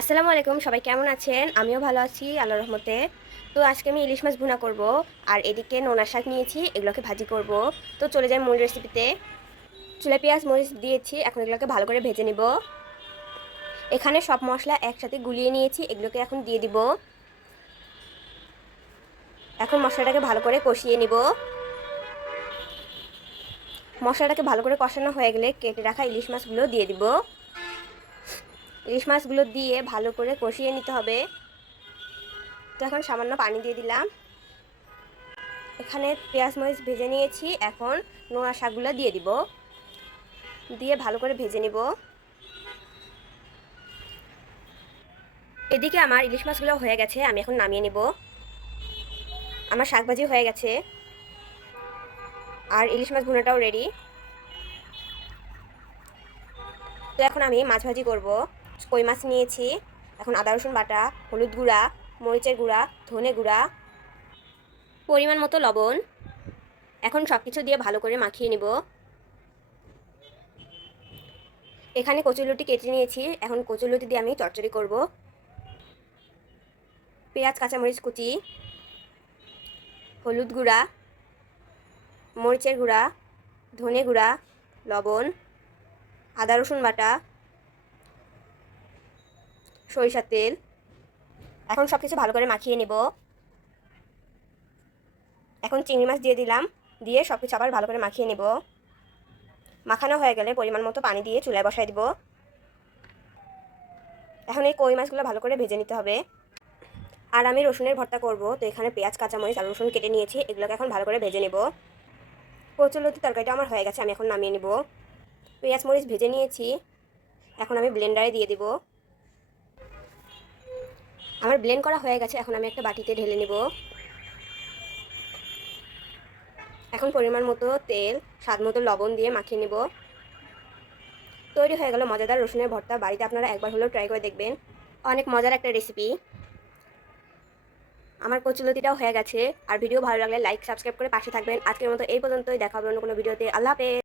আসসালামু আলাইকুম, সবাই কেমন আছেন? আমিও ভালো আছি আল্লাহ রহমতে। তো আজকে আমি ইলিশ মাছ ভুনা করব, আর এদিকে নোনা শাক নিয়েছি, এগুলোকে ভাজি করব। তো চলে যাই মূল রেসিপিতে চুলে পেঁয়াজ, মরিচ দিয়েছি, এখন এগুলোকে ভালো করে ভেজে নিব। এখানে সব মশলা একসাথে গুলিয়ে নিয়েছি, এগুলোকে এখন দিয়ে দিব। এখন মশলাটাকে ভালো করে কষিয়ে নিব। মশলাটাকে ভালো করে কষানো হয়ে গেলে কেটে রাখা ইলিশ মাছগুলো দিয়ে দিব। ইলিশ মাছগুলো দিয়ে ভালো করে কষিয়ে নিতে হবে। তো এখন সামান্য পানি দিয়ে দিলাম। এখানে পেঁয়াজ মরিচ ভেজে নিয়েছি, এখন নোনা শাকগুলো দিয়ে দিব। দিয়ে ভালো করে ভেজে নিব। এদিকে আমার ইলিশ মাছগুলো হয়ে গেছে, আমি এখন নামিয়ে নিব। আমার শাক ভাজি হয়ে গেছে। আর ইলিশ মাছ ভুনাটাও রেডি তো এখন আমি মাছ ভাজি করব। কই মাছ নিয়েছি? এখন আদা, রসুন বাটা, হলুদ গুঁড়া, মরিচের গুঁড়া, ধনে গুঁড়া, পরিমাণ মতো লবণ। এখন সব কিছু দিয়ে ভালো করে মাখিয়ে নিব। এখানে কচুলুটি কেটে নিয়েছি। এখন কচুলুটি দিয়ে আমি চচ্চড়ি করব। পেঁয়াজ, কাঁচামরিচ কুচি, হলুদ গুঁড়া, মরিচের গুঁড়া, ধনে গুঁড়া, লবণ, আদা, রসুন বাটা সরিষার তেল। এখন সব কিছু ভালো করে মাখিয়ে নেব। এখন চিংড়ি মাছ দিয়ে দিলাম। দিয়ে সব কিছু আবার ভালো করে মাখিয়ে নেব। মাখানো হয়ে গেলে পরিমাণ মতো পানি দিয়ে চুলায় বসাই দিব। এখন এই কই মাছগুলো ভালো করে ভেজে নিতে হবে। আর আমি রসুনের ভর্তা করব। তো এখানে পেঁয়াজ, কাঁচামরিচ আর রসুন কেটে নিয়েছি। এগুলোকে এখন ভালো করে ভেজে নেব। কচুলতি তরকারিটা আমার হয়ে গেছে, আমি এখন নামিয়ে নেব। পেঁয়াজ, মরিচ ভেজে নিয়েছি। এখন আমি ব্লেন্ডারে দিয়ে দিব। আমার ব্লেন্ড করা হয়ে গেছে, এখন আমি একটা বাটিতে ঢেলে নেব। এখন পরিমাণ মতো তেল, স্বাদ মতো লবণ দিয়ে মাখিয়ে নেব। তৈরি হয়ে গেল মজাদার রসুনের ভর্তা, বাড়িতে আপনারা একবার হলেও ট্রাই করে দেখবেন। অনেক মজার একটা রেসিপি আমার কচুলতিটাও হয়ে গেছে, আর ভিডিও ভালো লাগলে লাইক সাবস্ক্রাইব করে পাশে থাকবেন। আজকের মতো এই পর্যন্তই, দেখা হবে অন্য কোনো ভিডিওতে আল্লাহ হাফেজ!